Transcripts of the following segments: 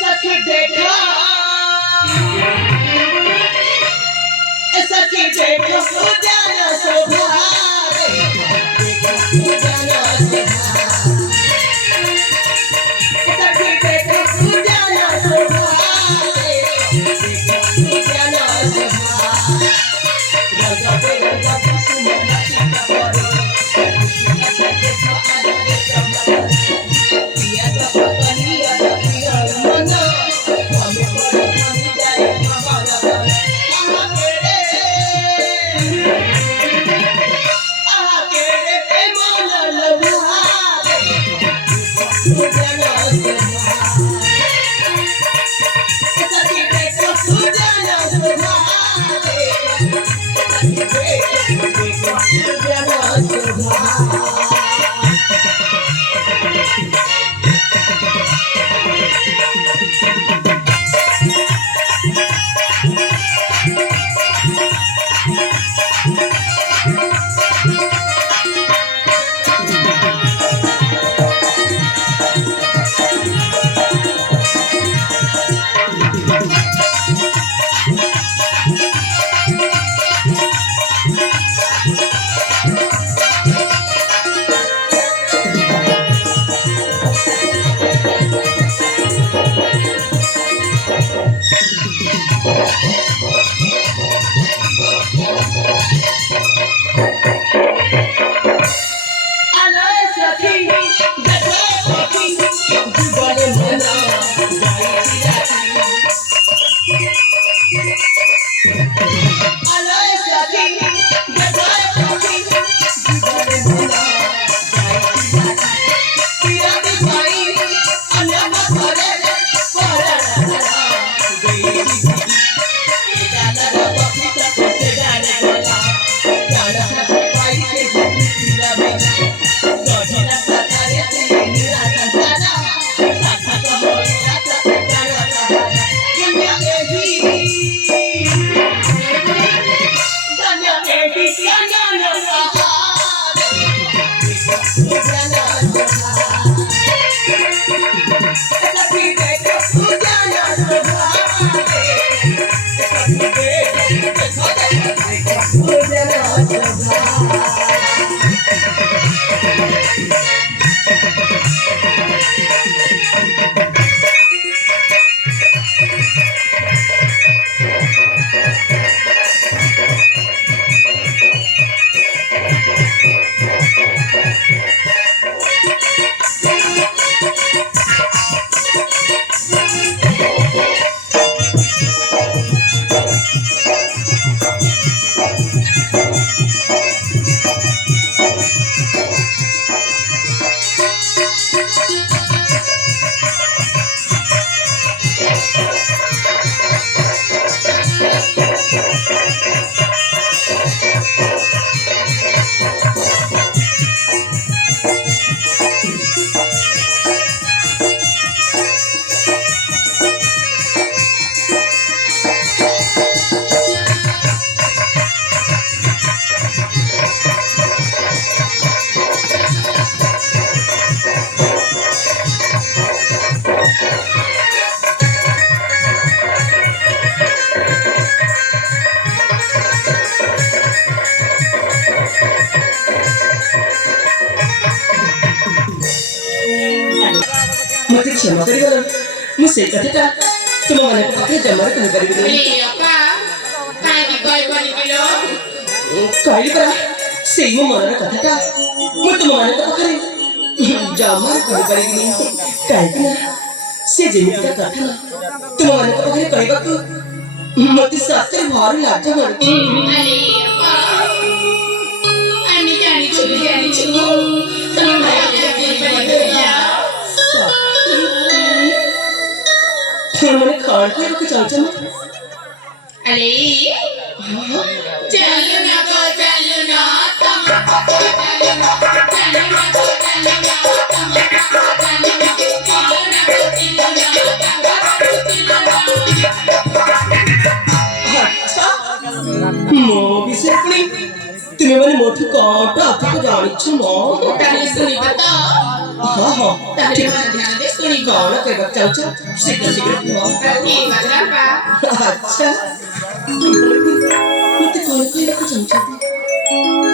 सखी देखो सखी देखो जाना शोभा जाना सखी देखो जाना शोभा जाना रंगा पे रंगा सुमना चिता पड़े पिया का पनिया पिया मन हमें पर बन जाए हमारा मत क्षमा करिगल मु से कथेटा तुम माने पथे जमर कहि परिबि ए अपा काय भी कहि बनि गेलो कहली परा से मु मनर कथेटा मु तुम माने पखरे जमर कहि परिबि काहे कि से जेमिता कथा तुम माने पखरे कहबाकू मते सत्य भारी लाज करती अरे अपा आमी जानि छु तुम भाई के बनि गया मैंने खान को रुक चल अरे चलो ना गो चलो ना तुम चलो ना चलो ना गो चलो ना तुम चलो ना चलो ना गो चलो ना मो विषय पुणी तुम्हें मैंने मोठू काटा आपको जानी छु मो ताले सुनी बता हो हो Dahil naman ध्यान दे सुनी को कौन के बच्चा उच्चा शीघ्र शीघ्र हुआ ठीक है जरा अच्छा मुझे कौन कोई रखा चमचा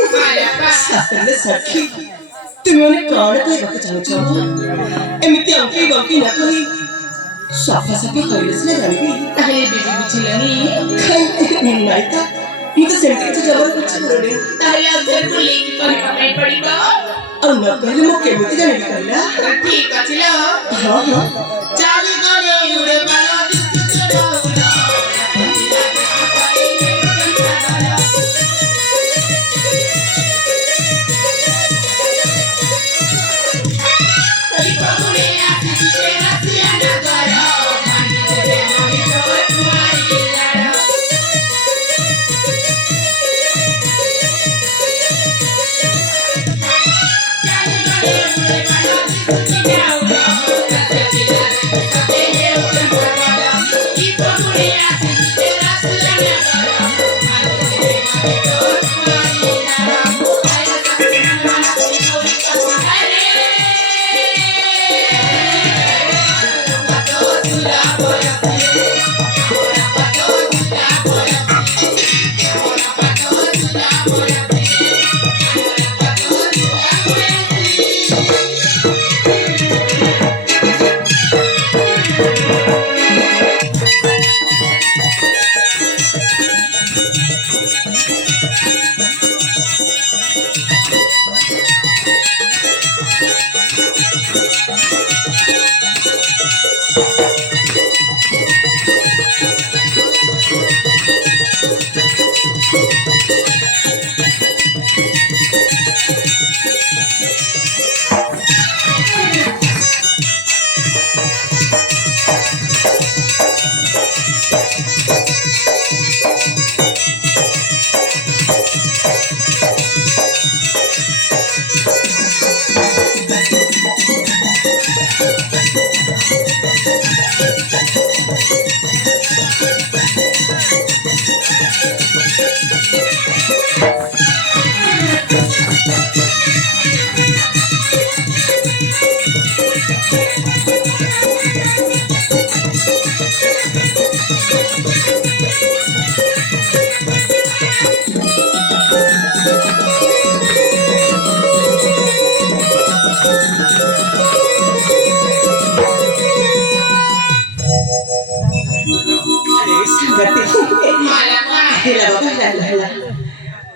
साले सखी तुमने कौन के बक चाहू चाहू एमिति अंकी बंकी न कही सफा सफा कइले से जानबी ताहे बेबी बुझलनी नहीं था मुझे सेंटी से जबर कुछ करे ताहे अब फिर को लेके कहीं पकड़ पड़ी बा और न कहले मो केमिति जानि कहला ठीक अछि लो हां हां चाली गले उड़े बाला दिस चढ़ाउला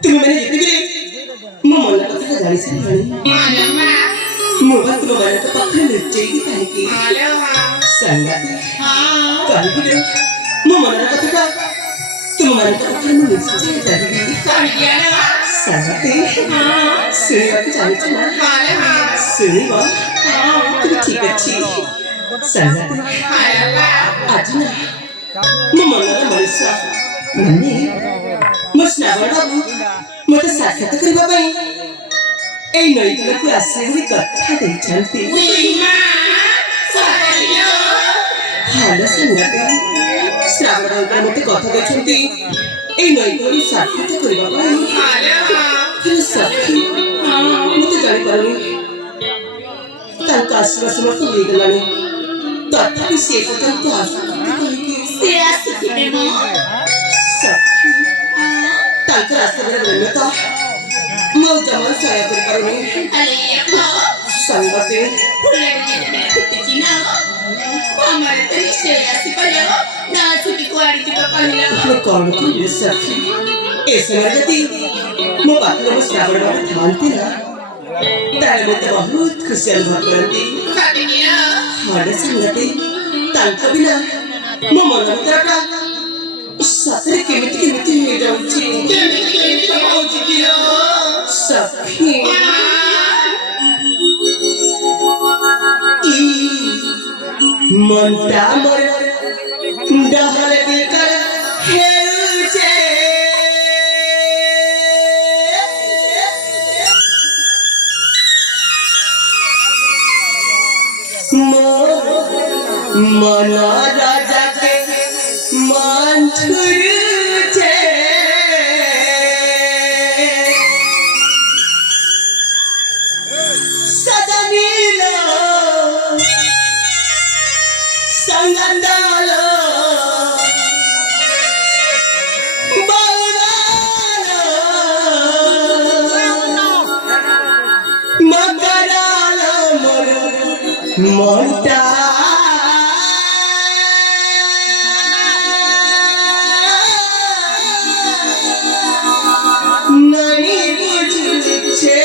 তুমি মানে যেতে গেলে ମୋ ମନ କଥାଟା ଜାଣି ସାରିଲାଣି ହାଲୋ ମା ମୁଁ ବା ତୁମ ମାନଙ୍କ ପାଖରେ ଲୁଚେଇକି କାହିଁକି ହାଲୋ ସାଙ୍ଗାତେ ହଁ କହିବି ମୋ ମନର କଥାଟା ତୁମ ମାନଙ୍କ ପାଖରେ ମୁଁ ନିଶ୍ଚୟ କହିବି କହିଦିଅ ଲୋ ସାଙ୍ଗାତେ ହଁ ଶୁଣିବାକୁ ଚାହୁଁଛ ନା ହାଲୋ ଶୁଣିବ ତେବେ ଠିକ ଅଛି ସାଙ୍ଗାତେ ହାଲୋ ମା ଆଜି ନା ମୋ ମନର ମଣିଷ ମାନେ ମୋ ଶ୍ରାବଣ ବାବୁ ମୋତେ ସାକ୍ଷାତ କରିବା ପାଇଁ ଏଇ ନଈକୂଳକୁ ଆସିବେ ବୋଲି କଥା ଦେଇଛନ୍ତି ଉଇ ମା ସରିଲୋ ହାଲୋ ସାଙ୍ଗାତେ ଶ୍ରାବଣ ବାବୁ ମୋତେ କଥା ଦେଇଛନ୍ତି ଏଇ ନଈକୂଳକୁ ସାକ୍ଷାତ କରିବା ପାଇଁ ହାଲୋ ହେଲେ ସଖୀ ମୁଁ ତ ଜାଣିପାରୁନି ତାଙ୍କ ଆସିବା ସମୟ ତ ହେଇଗଲାଣି ତଥାପି ସେ ପର୍ଯ୍ୟନ୍ତ ଆସୁଛନ୍ତି କାହିଁକି ସେ ଆସିଥିବେ ମୋ ସଖୀ ତାଙ୍କ ରାସ୍ତାରେ ପ୍ରେମ ତ ମୁଁ ଆଉ ଜମା ସହାୟ କରିପାରୁନି ଆଲେ ସାଙ୍ଗାତେ ଫୁଲରେ ଯେତେବେଳେ ଫୁଟିଛି ନା ଆମର ତ ନିଶ୍ଚୟ ଆସିପାରିବ ନା ଛୁଟି କୁଆଡେ ଯିବ କହିଲ ମୁଁ କଣ କରିବି ସଖୀ ଏ ସମୟରେ ଯଦି ମୋ ପାଖରେ ମୋ ଶ୍ରାବଣ ବାବୁ ଥାଆନ୍ତି ନା ତାହେଲେ ମୋତେ ବହୁତ ଖୁସି ଅନୁଭବ କରନ୍ତି ଭାବିନିଅ ହାଡେ ସାଙ୍ଗାତେ ତାଙ୍କ ବିନା ମୋ ମନ ଭିତରଟା ସତରେ କେମିତି କେମିତି ହେଇଯାଉଛି କେମିତି ହଉଛି କିଲୋ ସଖୀ ଇ ମନଟା ମୋର ଡହଳ ବିକଳ ହେଉଛେ मन राजा के मान छुरुछे सदनीलो संगंदालो बाउलालो मकरालो मोटा नहीं बुझे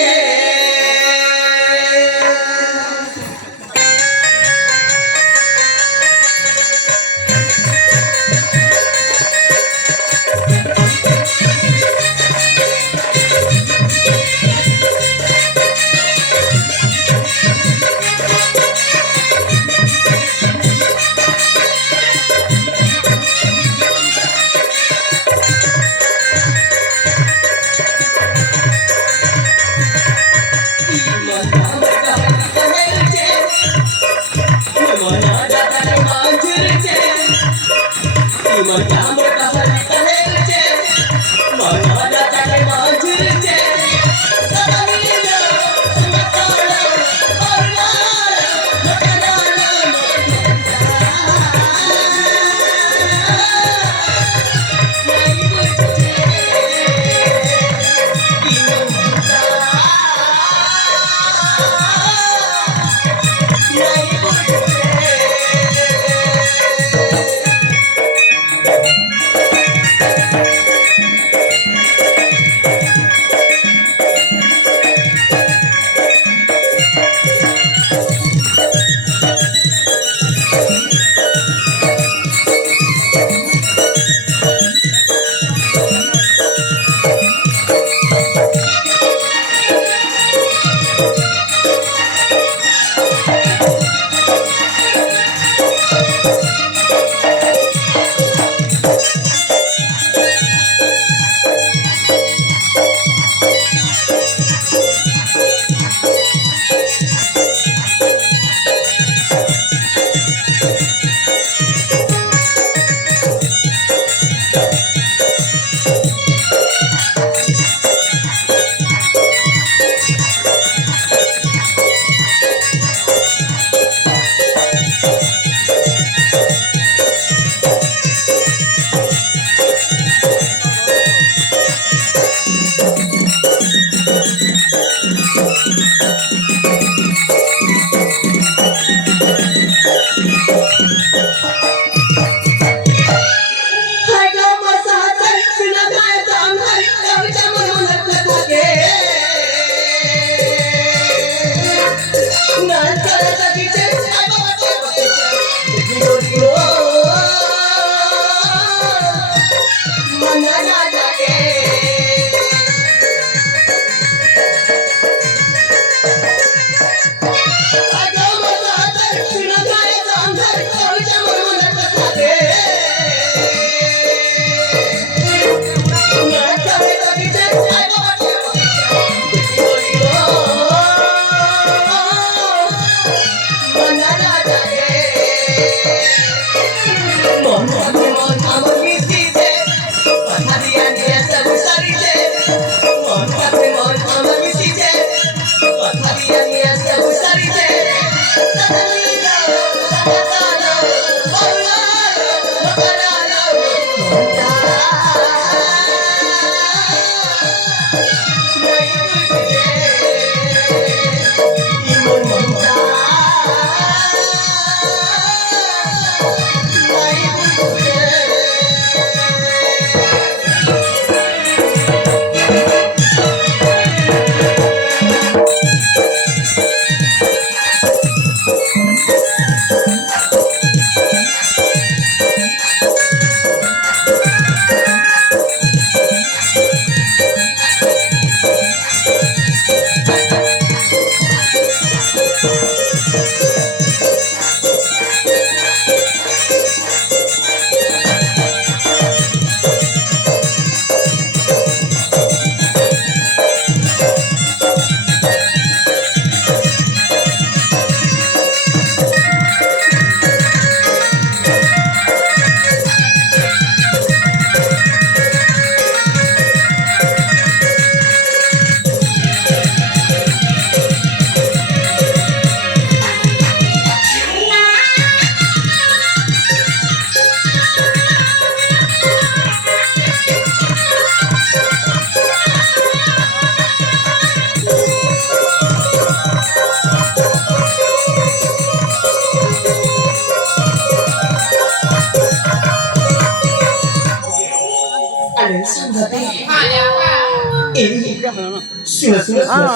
ଶୁଣ ଶୁଣ ଶୁଣ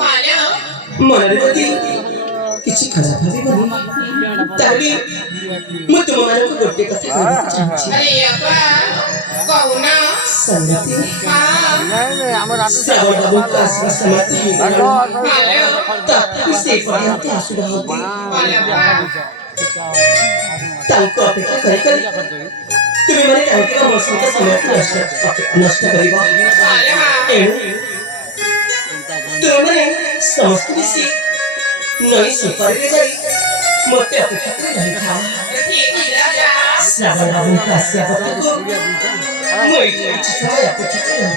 ମାଲୋ ମନରେ ଯଦି କିଛି ଖରାପ ଭାବିବନି ତାହେଲେ ମୁଁ ତୁମମାନଙ୍କୁ ଗୋଟେ କଥା କହିବାକୁ ଚାହୁଁଛି अरे अब्बा कहुना ସଂଗତି हाँ ଶ୍ରାବଣ ବାବୁଙ୍କ ଆସିବା ସମାପ୍ତ ହେଇଗଲାଣି मालो ତଥାପି ସେ ପର୍ଯ୍ୟନ୍ତ ଆସୁନାହାନ୍ତି मालो अब्बा ତାଙ୍କୁ ଅପେକ୍ଷା କରି କରି ତୁମେମାନେ କାହିଁକି ମୋ ସହିତ ସମୟକୁ ନଷ୍ଟ କରିବ मालो हाँ ଏଣୁ ତୁମେମାନେ ସମସ୍ତେ ମିଶି ନଈ ସେପାରିରେ ଯାଇ ମୋତେ ଅପେକ୍ଷା କରି ରହିଥାଅ ठीक है राजा ଶ୍ରାବଣ ବାବୁଙ୍କ ଆସିବା କଥାକୁ ମୁଁ ଏଇଠି କିଛି ସମୟ ଅପେକ୍ଷା କରି ରହିଥାଉ।